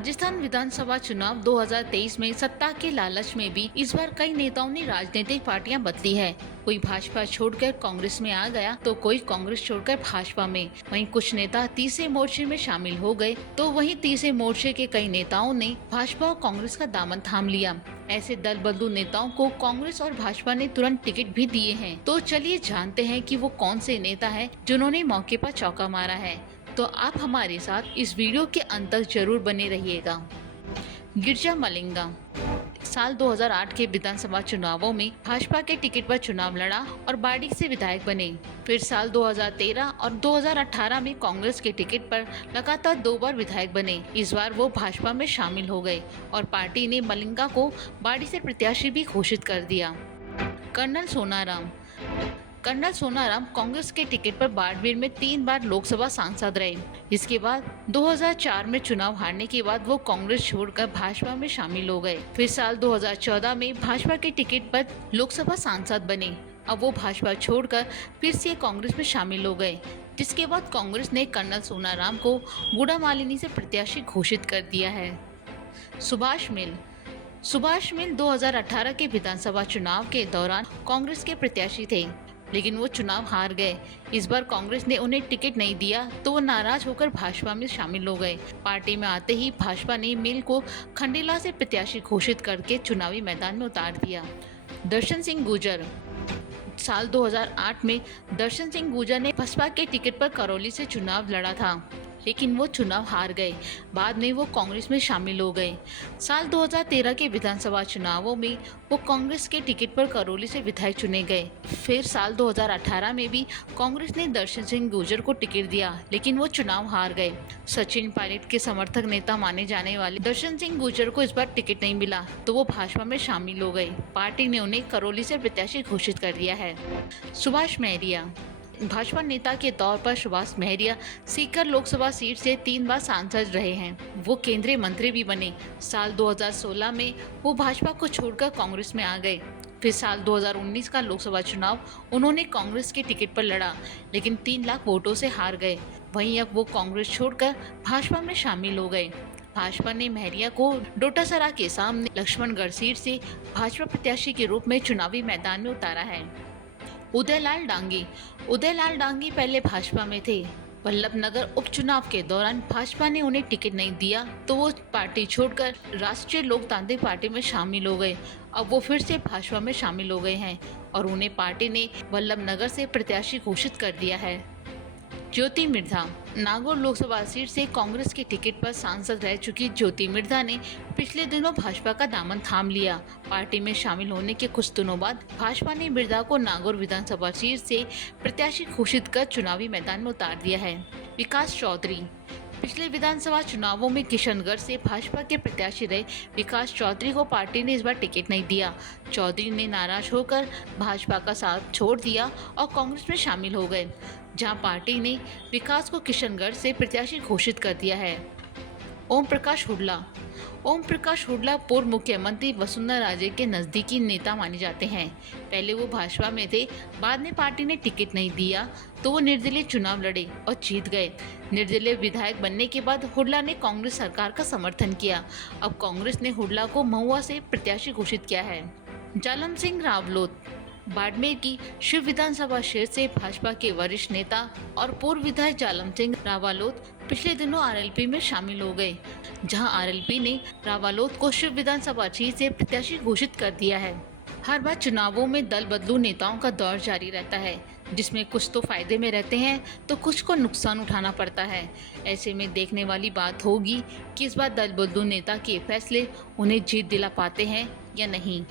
राजस्थान विधानसभा चुनाव 2023 में सत्ता के लालच में भी इस बार कई नेताओं ने राजनीतिक पार्टियां बदली है। कोई भाजपा छोड़कर कांग्रेस में आ गया तो कोई कांग्रेस छोड़कर भाजपा में। वहीं कुछ नेता तीसरे मोर्चे में शामिल हो गए तो वहीं तीसरे मोर्चे के कई नेताओं ने भाजपा और कांग्रेस का दामन थाम लिया। ऐसे दल बदलू नेताओं को कांग्रेस और भाजपा ने तुरंत टिकट भी दिए हैं। तो चलिए जानते हैं कि वो कौन से नेता है जिन्होंने मौके पर चौका मारा है। तो आप हमारे साथ इस वीडियो के अंत तक जरूर बने रहिएगा। गिरिजा मलिंगा साल 2008 के विधानसभा चुनावों में भाजपा के टिकट पर चुनाव लड़ा और बाड़ी से विधायक बने। फिर साल 2013 और 2018 में कांग्रेस के टिकट पर लगातार 2 बार विधायक बने। इस बार वो भाजपा में शामिल हो गए और पार्टी ने मलिंगा को बाड़ी से प्रत्याशी भी घोषित कर दिया। कर्नल सोनाराम कांग्रेस के टिकट पर बाड़मेर में 3 बार लोकसभा सांसद रहे। इसके बाद 2004 में चुनाव हारने के बाद वो कांग्रेस छोड़कर भाजपा में शामिल हो गए। फिर साल 2014 में भाजपा के टिकट पर लोकसभा सांसद बने। अब वो भाजपा छोड़कर फिर से कांग्रेस में शामिल हो गए, जिसके बाद कांग्रेस ने कर्नल सोनाराम को गुड़ामालिनी से प्रत्याशी घोषित कर दिया है। सुभाष मिल 2018 के विधानसभा चुनाव के दौरान कांग्रेस के प्रत्याशी थे, लेकिन वो चुनाव हार गए। इस बार कांग्रेस ने उन्हें टिकट नहीं दिया तो वो नाराज होकर भाजपा में शामिल हो गए। पार्टी में आते ही भाजपा ने मिल को खंडेला से प्रत्याशी घोषित करके चुनावी मैदान में उतार दिया। दर्शन सिंह गुर्जर साल 2008 में दर्शन सिंह गुर्जर ने बसपा के टिकट पर करौली से चुनाव लड़ा था, लेकिन वो चुनाव हार गए। बाद में वो कांग्रेस में शामिल हो गए। साल 2013 के विधानसभा चुनावों में वो कांग्रेस के टिकट पर करौली से विधायक चुने गए। फिर साल 2018 में भी कांग्रेस ने दर्शन सिंह गुर्जर को टिकट दिया, लेकिन वो चुनाव हार गए। सचिन पायलट के समर्थक नेता माने जाने वाले दर्शन सिंह गुर्जर को इस बार टिकट नहीं मिला तो वो भाजपा में शामिल हो गए। पार्टी ने उन्हें करौली से प्रत्याशी घोषित कर दिया है। सुभाष महरिया भाजपा नेता के तौर पर सुभाष महरिया सीकर लोकसभा सीट से 3 बार सांसद रहे हैं। वो केंद्रीय मंत्री भी बने। साल 2016 में वो भाजपा को छोड़कर कांग्रेस में आ गए। फिर साल 2019 का लोकसभा चुनाव उन्होंने कांग्रेस के टिकट पर लड़ा, लेकिन 3 लाख वोटों से हार गए। वहीं अब वो कांग्रेस छोड़कर भाजपा में शामिल हो गए। भाजपा ने महरिया को डोटासरा के सामने लक्ष्मणगढ़ सीट से भाजपा प्रत्याशी के रूप में चुनावी मैदान में उतारा है। उदयलाल डांगी पहले भाजपा में थे। वल्लभनगर उपचुनाव के दौरान भाजपा ने उन्हें टिकट नहीं दिया तो वो पार्टी छोड़कर राष्ट्रीय लोकतांत्रिक पार्टी में शामिल हो गए। अब वो फिर से भाजपा में शामिल हो गए हैं और उन्हें पार्टी ने वल्लभनगर से प्रत्याशी घोषित कर दिया है। ज्योति मिर्धा नागौर लोकसभा सीट से कांग्रेस के टिकट पर सांसद रह चुकी ज्योति मिर्धा ने पिछले दिनों भाजपा का दामन थाम लिया। पार्टी में शामिल होने के कुछ दिनों बाद भाजपा ने मिर्धा को नागौर विधानसभा सीट से प्रत्याशी घोषित कर चुनावी मैदान में उतार दिया है। विकास चौधरी पिछले विधानसभा चुनावों में किशनगढ़ से भाजपा के प्रत्याशी रहे विकास चौधरी को पार्टी ने इस बार टिकट नहीं दिया। चौधरी ने नाराज होकर भाजपा का साथ छोड़ दिया और कांग्रेस में शामिल हो गए, जहां पार्टी ने विकास को किशनगढ़ से प्रत्याशी घोषित कर दिया है। ओम प्रकाश हुड्डा पूर्व मुख्यमंत्री वसुंधरा राजे के नजदीकी नेता माने जाते हैं। पहले वो भाजपा में थे, बाद में पार्टी ने टिकट नहीं दिया तो वो निर्दलीय चुनाव लड़े और जीत गए। निर्दलीय विधायक बनने के बाद हुड्डा ने कांग्रेस सरकार का समर्थन किया। अब कांग्रेस ने हुड्डा को महुआ से प्रत्याशी घोषित किया है। जालम सिंह रावलोत बाड़मेर की शिव विधानसभा क्षेत्र से भाजपा के वरिष्ठ नेता और पूर्व विधायक जालम सिंह रावलोत पिछले दिनों आरएलपी में शामिल हो गए, जहां आरएलपी ने रावलोत को शिव विधानसभा सीट से प्रत्याशी घोषित कर दिया है। हर बार चुनावों में दल बदलू नेताओं का दौर जारी रहता है, जिसमें कुछ तो फायदे में रहते हैं तो कुछ को नुकसान उठाना पड़ता है। ऐसे में देखने वाली बात होगी कि इस बार दल बदलू नेता के फैसले उन्हें जीत दिला पाते हैं या नहीं।